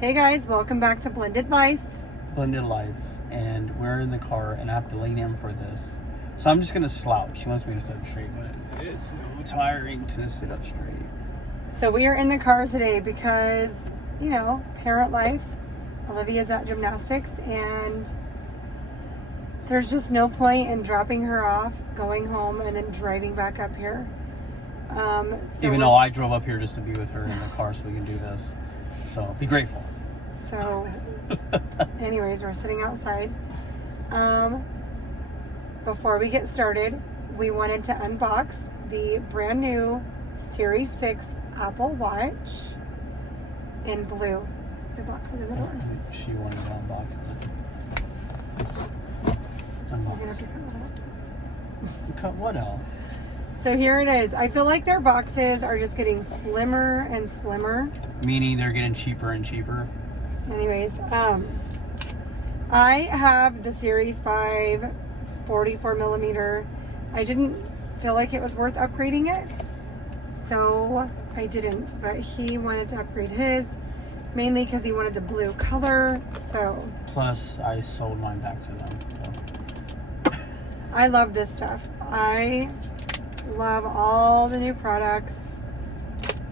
Hey guys, welcome back to Blended Life. Blended Life, and we're in the car, and I have to lean in for this. So I'm just gonna slouch. She wants me to sit up straight, but it's so tiring to sit up straight. So we are in the car today because, you know, parent life. Olivia's at gymnastics, and there's just no point in dropping her off, going home, and then driving back up here. Even though I drove up here just to be with her in the car so we can do this. So be grateful. So, anyways, we're sitting outside. Before we get started, we wanted to unbox the brand new Series 6 Apple Watch in blue. The box is in the door. She wanted to unbox it. Let's We're gonna have unbox. to cut that out. Cut what out? So here it is. I feel like their boxes are just getting slimmer and slimmer. Meaning they're getting cheaper and cheaper. Anyways, I have the Series 5 44 millimeter. I didn't feel like it was worth upgrading it, so I didn't. But he wanted to upgrade his, mainly because he wanted the blue color. So Plus, I sold mine back to them. So. I love this stuff. I love all the new products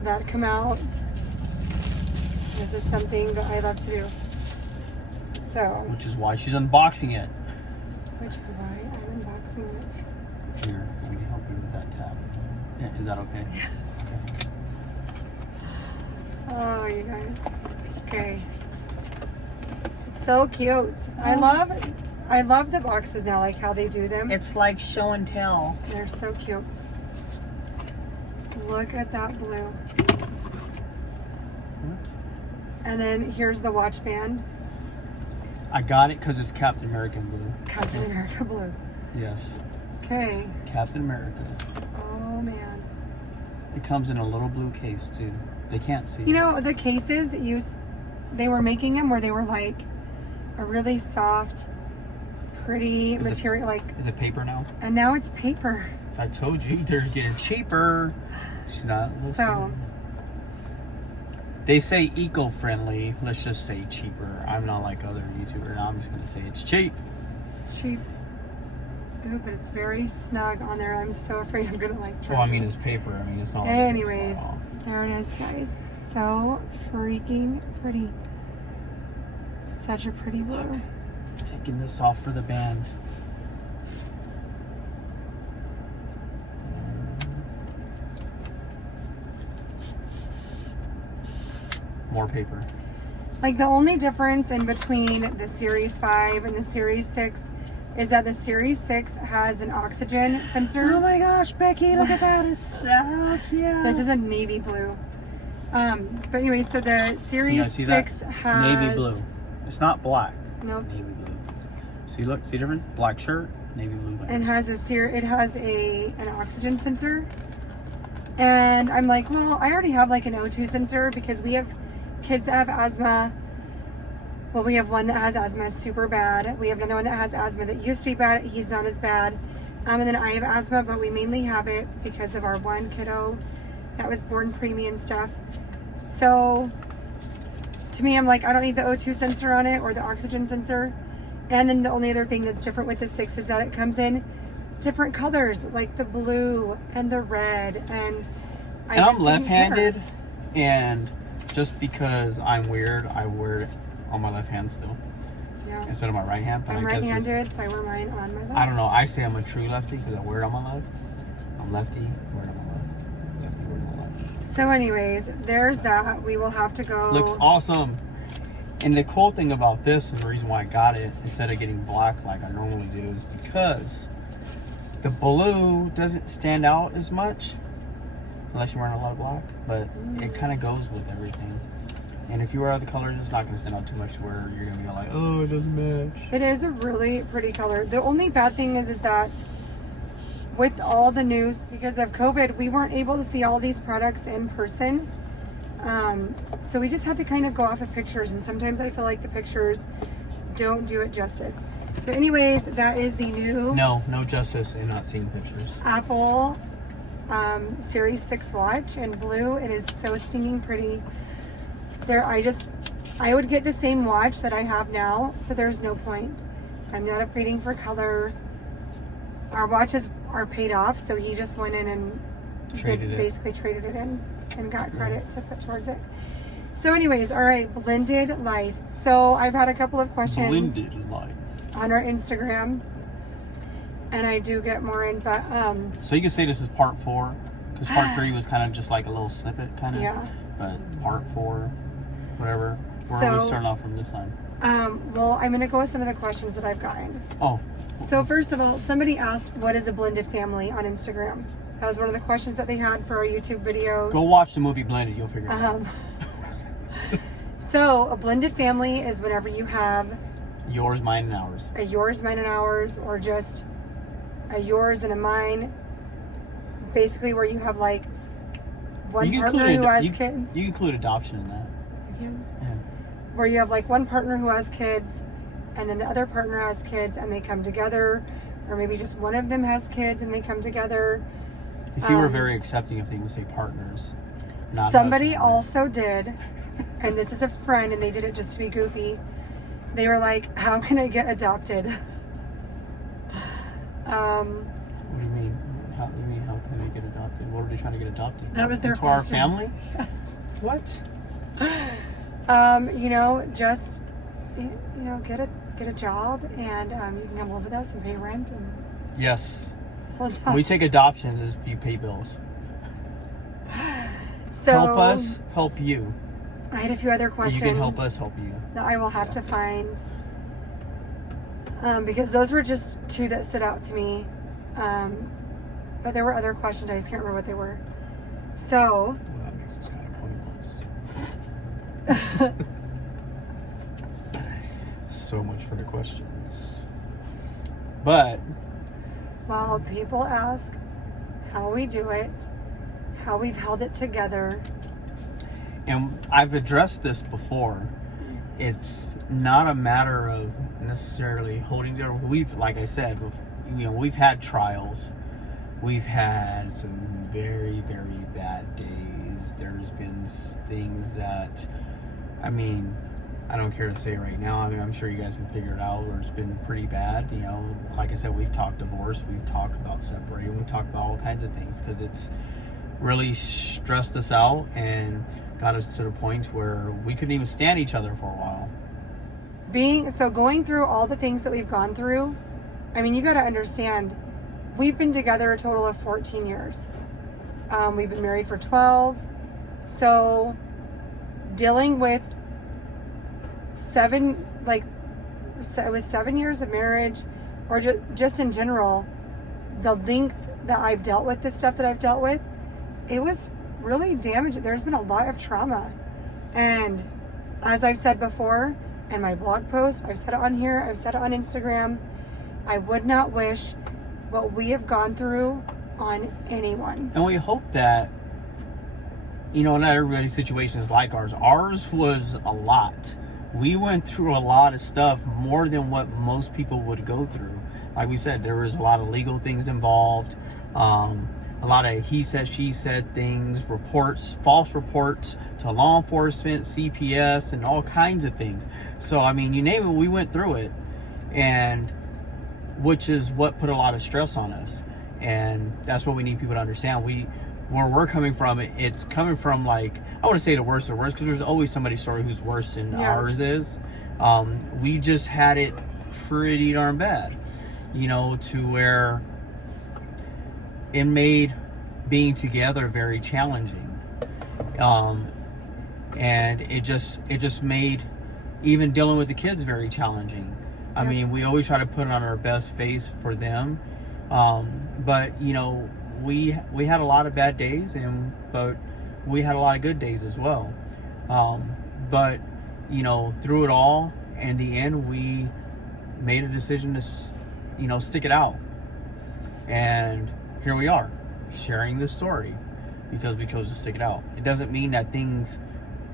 that come out. This is something that I love to do. So, Which is why she's unboxing it. which is why I'm unboxing it. Here, let me help you with that tab. Yeah, is that okay? Yes. Okay. Oh, you guys. Okay. It's so cute. I love the boxes now, like how they do them. It's like show and tell. They're so cute. Look at that blue. And then here's the watch band. I got it because it's Captain American blue. Captain America blue. Yes, Okay. Captain America. Oh man. It comes in a little blue case too. They can't see. You know, the cases they were making them where they were like a really soft, pretty material, Is it paper now? and now it's paper. I told you they're getting cheaper. She's not listening. So They say eco-friendly. Let's just say cheaper. I'm not like other YouTubers. I'm just gonna say it's cheap. cheap. Ooh, but it's very snug on there. I'm so afraid I'm gonna like Well, I drop mean it. it's paper. I mean it's not. Anyways, Like there it is, guys. So freaking pretty. Such a pretty blue. taking this off for the band. More paper. Like the only difference in between the Series 5 and the Series 6 is that the Series 6 has an oxygen sensor. Oh my gosh, Becky, look at that. It's so cute. This is a navy blue. But anyway, so the Series Yeah, see that? 6 has Navy blue. It's not black. Nope. Navy blue. See, look, see different? Black shirt, navy blue band. And has an oxygen sensor. And I'm like, well, I already have like an O2 sensor because we have kids that have asthma. Well, we have one that has asthma super bad. We have another one that has asthma that used to be bad. He's not as bad. And then I have asthma, but we mainly have it because of our one kiddo that was born preemie and stuff. So to me, I'm like, I don't need the O2 sensor on it or the oxygen sensor. And then the only other thing that's different with the 6 is that it comes in different colors, like the blue and the red. And I'm just didn't left-handed, care. and just because I'm weird, I wear it on my left hand still Yeah. instead of my right hand. But I'm I guess it's- right-handed, so I wear mine on my left. I don't know. I say I'm a true lefty because I wear it on my left. I'm lefty, wear it on my left. Lefty, wear it on my left. So anyways, there's that. We will have to go. Looks awesome. And the cool thing about this, and the reason why I got it instead of getting black like I normally do, is because the blue doesn't stand out as much unless you're wearing a lot of black, but it kind of goes with everything. And if you wear other colors, it's not going to stand out too much to where you're going to be like, oh, it doesn't match. It is a really pretty color. The only bad thing is that with all the news, because of COVID, we weren't able to see all these products in person. So we just had to kind of go off of pictures, and sometimes I feel like the pictures don't do it justice. But anyways, that is the new No justice in not seeing pictures. Apple Series 6 watch in blue. It is so stinking pretty. I just I would get the same watch that I have now, so there's no point. I'm not upgrading for color. Our watches are paid off, so he just went in and basically traded it in and got credit to put towards it. So anyways, all right, blended life. So I've had a couple of questions Blended life. on our Instagram, and I do get more in, but So you can say this is part 4, because part 3 was kind of just like a little snippet, kind of. yeah. But part 4, whatever. Where are we starting off from this time? Well, I'm gonna go with some of the questions that I've gotten. Oh, So first of all, somebody asked, what is a blended family on Instagram? That was one of the questions that they had for our YouTube video. go watch the movie Blended. You'll figure it out. So a blended family is whenever you have Yours, mine, and ours. a yours, mine, and ours, or just a yours and a mine. Basically, where you have like one partner who has kids. You can include adoption in that. Yeah. Yeah. Where you have like one partner who has kids, and then the other partner has kids, and they come together, or maybe just one of them has kids and they come together. You see, we're very accepting of things. We say partners. Not Somebody husband. also did, and this is a friend, and they did it just to be goofy. They were like, "How can I get adopted?" What do you mean? How can they get adopted? What are they trying to get adopted? That was their Into our question. family? Yes. What? Just get a job, and you can come live with us and pay rent, and Yes. we'll adopt We take adoptions as if you pay bills. So Help us, help you. I had a few other questions. You can help us, help you. That I will have to find, because those were just 2 that stood out to me. But there were other questions. I just can't remember what they were. So Well, that makes us kind of pointless. So much for the questions. But while people ask how we do it, how we've held it together, and I've addressed this before, it's not a matter of necessarily holding together. Like I said, we've had trials. We've had some very, very bad days. There's been things that, I don't care to say right now. I'm sure you guys can figure it out, where it's been pretty bad. Like I said, we've talked divorce, we've talked about separating, we've talked about all kinds of things, because it's really stressed us out and got us to the point where we couldn't even stand each other for a while. going through all the things that we've gone through, you got to understand, we've been together a total of 14 years. We've been married for 12. So dealing with it was 7 years of marriage, or just in general, the length that I've dealt with this stuff that I've dealt with, it was really damaging. There's been a lot of trauma. And as I've said before in my blog posts, I've said it on here, I've said it on Instagram, I would not wish what we have gone through on anyone. And we hope that, not everybody's situation is like ours. Ours was a lot. We went through a lot of stuff, more than what most people would go through. Like we said, there was a lot of legal things involved, a lot of he said, she said things, false reports to law enforcement, CPS, and all kinds of things. So, you name it, we went through it, and which is what put a lot of stress on us. And that's what we need people to understand. Where we're coming from, it's coming from, like, I want to say the worst of the worst, because there's always somebody's story who's worse than ours is. We just had it pretty darn bad, to where it made being together very challenging. And it just made even dealing with the kids very challenging. We always try to put on our best face for them. But we had a lot of bad days, but we had a lot of good days as well. But through it all, in the end, we made a decision to stick it out. And here we are, sharing this story, because we chose to stick it out. It doesn't mean that things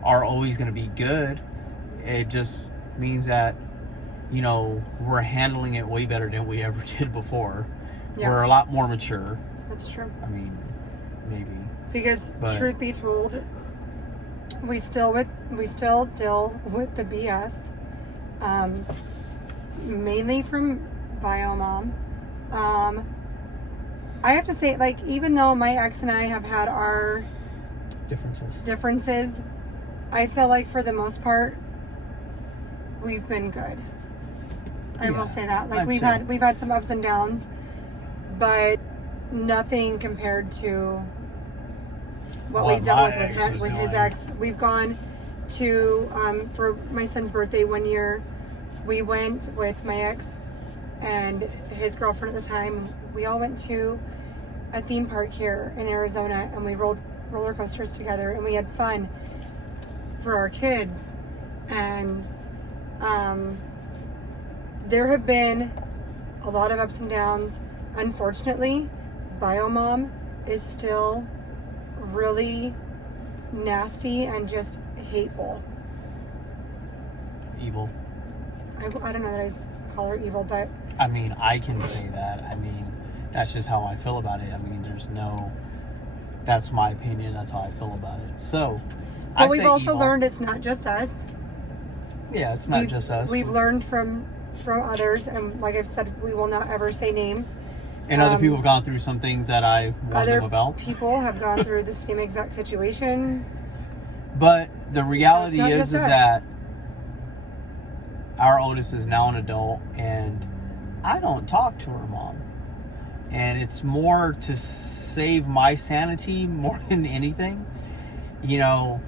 are always going to be good. It just means that we're handling it way better than we ever did before. Yeah. We're a lot more mature. That's true. Maybe. Because truth be told, we still deal with the BS, mainly from BioMom. I have to say, like, even though my ex and I have had our differences, I feel like for the most part, we've been good. I will say that. Like, we've had some ups and downs, but nothing compared to what we've dealt with his ex. We've gone to for my son's birthday one year. We went with my ex and his girlfriend at the time. We all went to a theme park here in Arizona, and we rode roller coasters together, and we had fun for our kids. And there have been a lot of ups and downs. Unfortunately, BioMom is still really nasty and just hateful. Evil. I don't know that I'd call her evil, but I mean, I can say that. I mean, that's just how I feel about it. I mean, that's my opinion. That's how I feel about it. So, but we've also learned it's not just us. Yeah, it's not just us. We've learned from others, and like I've said, we will not ever say names. And other people have gone through some things that I warned them about. Other people have gone through the same exact situation. But the reality is that our oldest is now an adult, and I don't talk to her mom. And it's more to save my sanity more than anything. You know,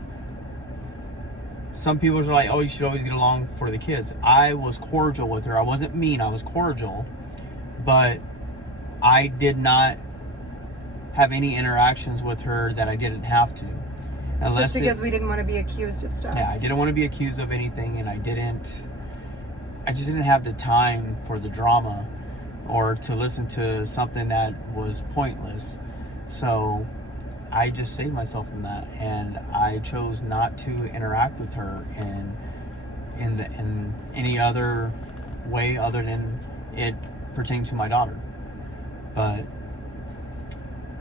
some people are like, oh, you should always get along for the kids. I was cordial with her. I wasn't mean. I was cordial. But I did not have any interactions with her that I didn't have to. Just because we didn't want to be accused of stuff. Yeah, I didn't want to be accused of anything, and I just didn't have the time for the drama or to listen to something that was pointless. So I just saved myself from that, and I chose not to interact with her in any other way other than it pertaining to my daughter. But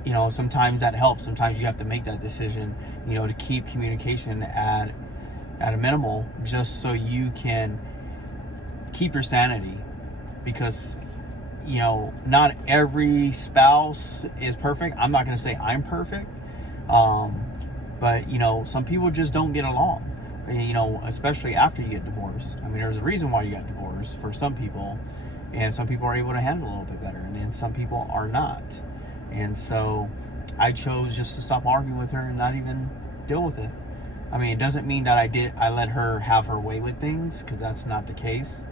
you know, sometimes that helps. Sometimes you have to make that decision, you know, to keep communication at a minimal, just so you can keep your sanity. Because, you know, not every spouse is perfect. I'm not going to say I'm perfect. But, you know, some people just don't get along, you know, especially after you get divorced. I mean, there's a reason why you got divorced for some people, and some people are able to handle it a little bit better, and then some people are not. And so I chose just to stop arguing with her and not even deal with it. I mean, it doesn't mean that I let her have her way with things, because that's not the case.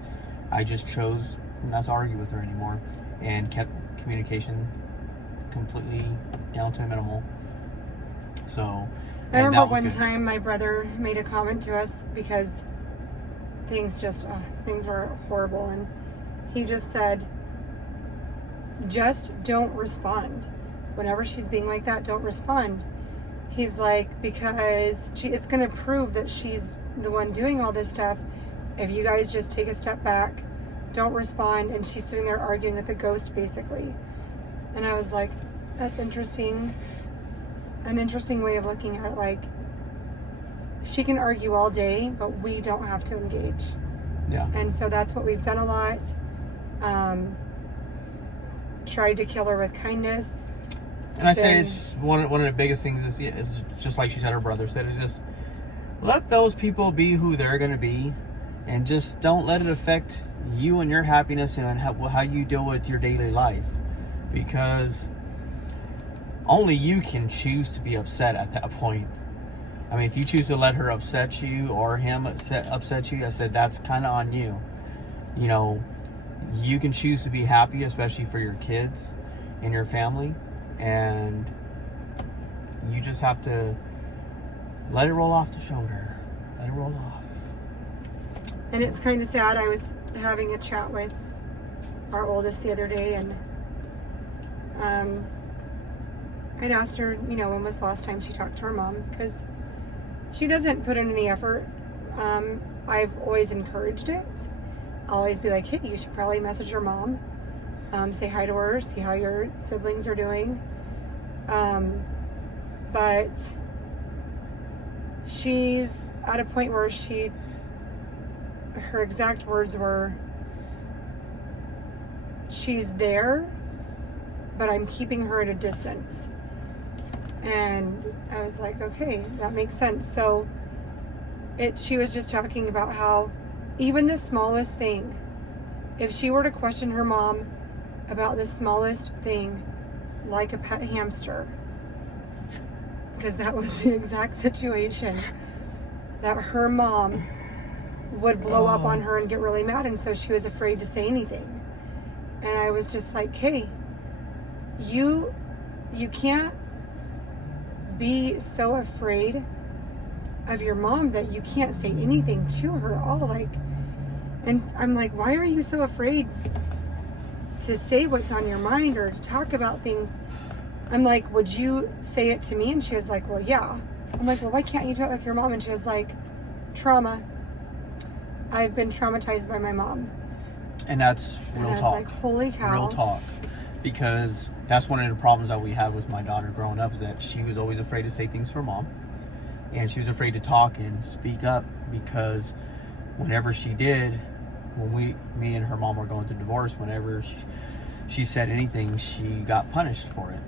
I just chose not to argue with her anymore and kept communication completely down to a minimal. So I remember one time my brother made a comment to us because things were horrible, and he just said, just don't respond. Whenever she's being like that, don't respond. He's like, because it's going to prove that she's the one doing all this stuff. If you guys just take a step back, don't respond, and she's sitting there arguing with a ghost, basically. And I was like, that's interesting. An interesting way of looking at it. Like, she can argue all day, but we don't have to engage. Yeah. And so that's what we've done a lot. Tried to kill her with kindness. And I say it's one of the biggest things is just like she said, her brother said, is just let those people be who they're going to be, and just don't let it affect you and your happiness and how you deal with your daily life, because only you can choose to be upset at that point. I mean, if you choose to let her upset you or him upset you, I said that's kind of on you. You know, you can choose to be happy, especially for your kids and your family, and you just have to let it roll off the shoulder. Let it roll off. And it's kind of sad. I was having a chat with our oldest the other day, and I'd asked her, you know, when was the last time she talked to her mom, because she doesn't put in any effort. I've always encouraged it. I'll always be like, hey, you should probably message your mom, say hi to her, see how your siblings are doing. But she's at a point where her exact words were, she's there, but I'm keeping her at a distance. And I was like, okay, that makes sense. So she was just talking about how even the smallest thing, if she were to question her mom about the smallest thing, like a pet hamster, because that was the exact situation, that her mom would blow up on her and get really mad, and so she was afraid to say anything. And I was just like, hey, you can't be so afraid of your mom that you can't say anything to her at all. Like, and I'm like, why are you so afraid to say what's on your mind or to talk about things? I'm like, would you say it to me? And she was like, well, yeah. I'm like, well, why can't you do it with your mom? And she was like, trauma. I've been traumatized by my mom. And that's real and I was talk. like, holy cow. Real talk. Because that's one of the problems that we had with my daughter growing up, is that she was always afraid to say things to her mom. And she was afraid to talk and speak up, because whenever she did, when me and her mom were going through divorce, whenever she said anything, she got punished for it.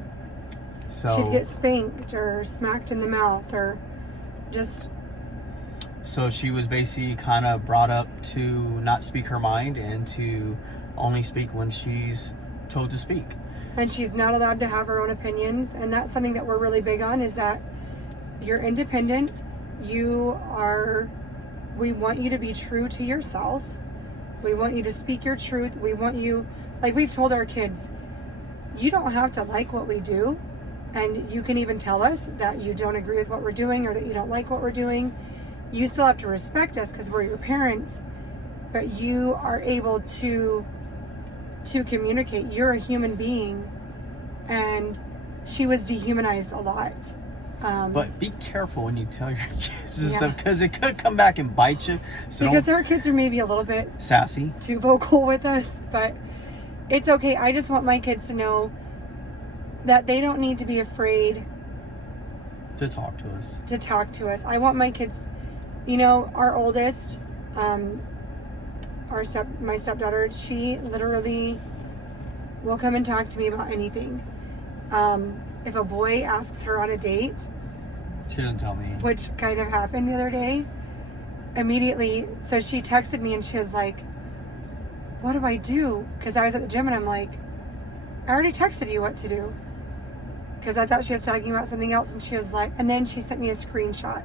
So she'd get spanked or smacked in the mouth or just... So she was basically kind of brought up to not speak her mind and to only speak when she's told to speak. And she's not allowed to have her own opinions. And that's something that we're really big on, is that you're independent. We want you to be true to yourself. We want you to speak your truth. We want you, like we've told our kids, you don't have to like what we do. And you can even tell us that you don't agree with what we're doing or that you don't like what we're doing. You still have to respect us because we're your parents, but you are able to communicate. You're a human being, and she was dehumanized a lot. But be careful when you tell your kids this Yeah. stuff, because it could come back and bite you. So Because don't- our kids are maybe a little bit sassy. too vocal with us, but it's okay. I just want my kids to know that they don't need to be afraid To talk to us. to talk to us. I want my kids, our oldest, my stepdaughter, she literally will come and talk to me about anything. If a boy asks her on a date, She didn't tell me. which kind of happened the other day, immediately, so she texted me and she was like, what do I do? Because I was at the gym and I'm like, I already texted you what to do. Because I thought she was talking about something else, and she was like, and then she sent me a screenshot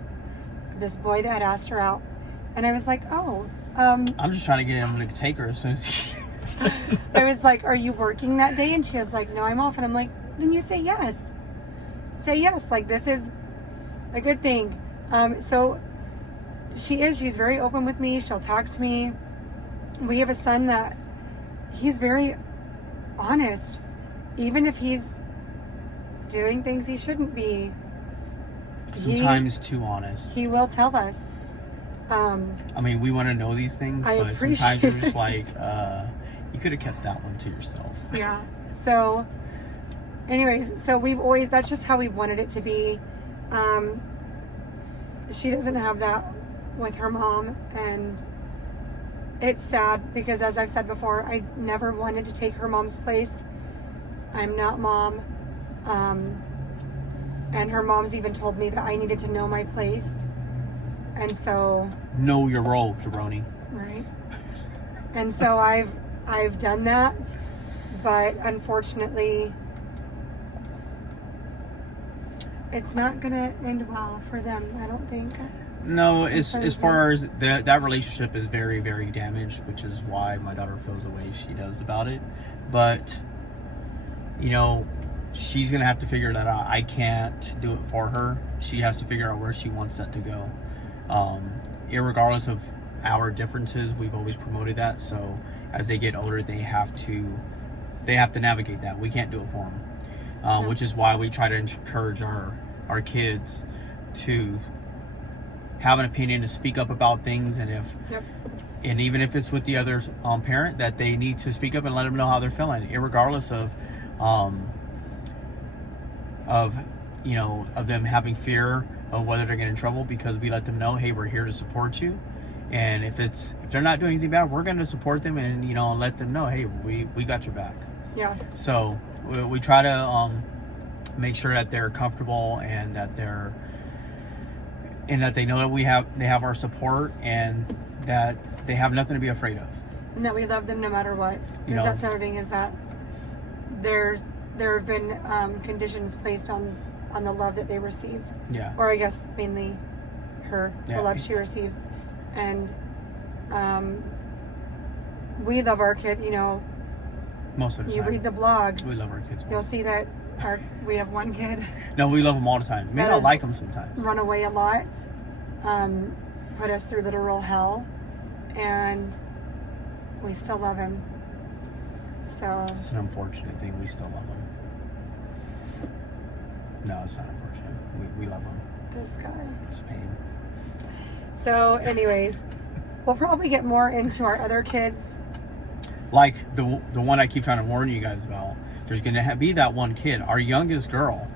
of this boy that had asked her out. And I was like, I'm just trying to get him to take her as soon as he... I was like, are you working that day? And she was like, no, I'm off. And I'm like, then you say yes. Say yes. Like, this is a good thing. So she's very open with me. She'll talk to me. We have a son that he's very honest, even if he's doing things he shouldn't be. Sometimes too honest. He will tell us. I mean, we want to know these things, I but sometimes you're just appreciate like, you could have kept that one to yourself. Yeah. So anyways, that's just how we wanted it to be. She doesn't have that with her mom, and it's sad because, as I've said before, I never wanted to take her mom's place. I'm not mom. And her mom's even told me that I needed to know my place. And so... Know your role, jabroni. Right. And so I've done that, but unfortunately, it's not gonna end well for them, I don't think. No, as far as that relationship is very, very damaged, which is why my daughter feels the way she does about it. But, she's going to have to figure that out. I can't do it for her. She has to figure out where she wants that to go. Irregardless of our differences, we've always promoted that. So as they get older, they have to navigate that. We can't do it for them. Which is why we try to encourage our kids to have an opinion, to speak up about things, and and even if it's with the other parent, that they need to speak up and let them know how they're feeling, irregardless of them having fear of whether they're getting in trouble, because we let them know, hey, we're here to support you. And if they're not doing anything bad, we're going to support them and, you know, let them know, hey, we got your back. Yeah. So we try to make sure that they're comfortable and that they know that they have our support and that they have nothing to be afraid of. And that we love them no matter what. You Because know. that's the other thing, is that there have been conditions placed on the love that they receive. Yeah. Or I guess mainly her, Yeah. the love she receives. And we love our kid, you know. Most of the You time. read the blog, We love our kids. you'll see that we have one kid No, we love them all the time. We may That not is- like them sometimes. run away a lot, put us through literal hell, and we still love him. So It's an unfortunate thing. We still love them. No, it's not unfortunate. We love them. this guy. It's pain. So anyways, we'll probably get more into our other kids. Like the one I keep trying to warn you guys about. There's going to be that one kid, our youngest girl.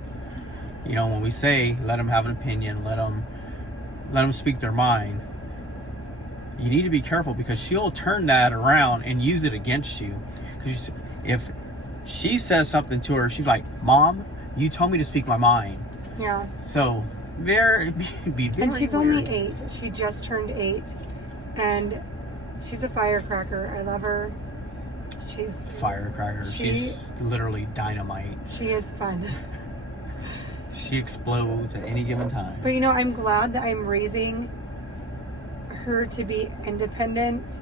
You know, when we say let them have an opinion, let them speak their mind, you need to be careful, because she'll turn that around and use it against you. Because if she says something to her, she's like, "Mom, you told me to speak my mind." Yeah. So be very And she's weird. only 8. She just turned 8. And she's a firecracker. I love her. She's Firecracker. She- She's literally dynamite. She is fun. She explodes at any given time. But you know, I'm glad that I'm raising her to be independent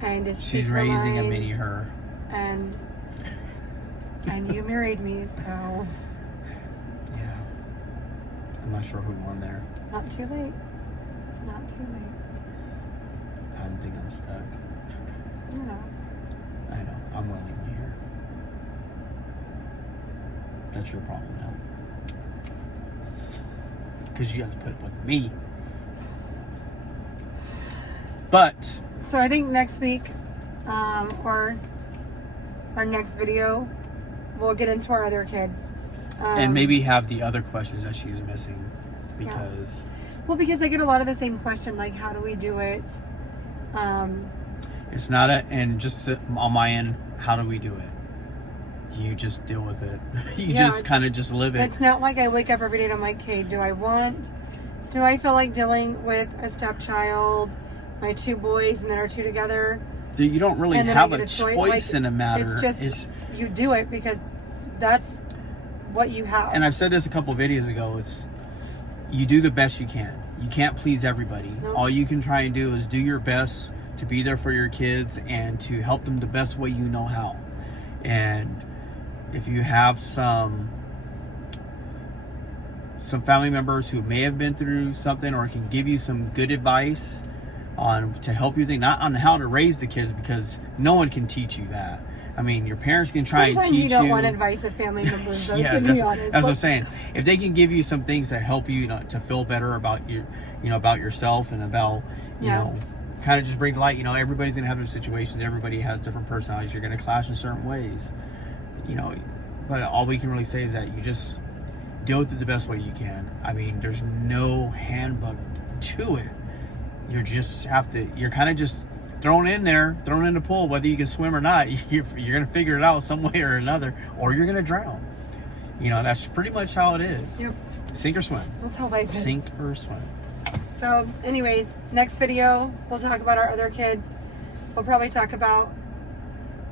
and to speak She's her raising a mind. mini her. And you married me, so Yeah. I'm not sure who won there. not too late. It's not too late. I don't think I'm stuck. You know. I know. I'm willingly here. That's your problem now. Because you guys put up with me. But So I think next week, or our next video, we'll get into our other kids. and maybe have the other questions that she's missing, because Well, because I get a lot of the same question, like, how do we do it? it's not and just on my end, how do we do it? You just deal with it. You Yeah, just kind of just live it. It's not like I wake up every day and I'm like, okay, do I feel like dealing with a stepchild, my 2 boys, and then our 2 together? You don't really And then have I a get choice like, in a matter. It's just, you do it because that's what you have. And I've said this a couple videos ago, it's you do the best you can. You can't please everybody. Nope. All you can try and do is do your best to be there for your kids and to help them the best way you know how. And if you have some family members who may have been through something or can give you some good advice on to help you think, not on how to raise the kids, because no one can teach you that. I mean, your parents can try Sometimes and teach you don't want advice of family members, though, to be honest. that's what I'm saying. If they can give you some things that help you, to feel better about about yourself and about, you Yeah. know, kind of just bring light. You know, everybody's gonna have their situations. Everybody has different personalities. You're gonna clash in certain ways. You know, but all we can really say is that you just deal with it the best way you can. I mean, there's no handbook to it. You're kind of just thrown in the pool, whether you can swim or not. You're going to figure it out some way or another, or you're going to drown. You know, that's pretty much how it is. Yep. Sink or swim. That's how life is. Sink or swim. So, anyways, next video, we'll talk about our other kids. We'll probably talk about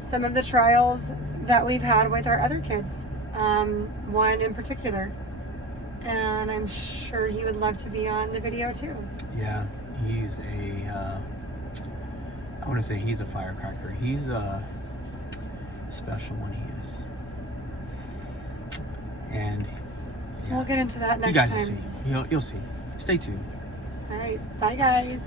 some of the trials that we've had with our other kids. One in particular. And I'm sure he would love to be on the video too. Yeah, he's I want to say he's a firecracker. He's a special one, he is. And yeah, We'll get into that next you guys time. will see. You'll see. Stay tuned. All right. Bye, guys.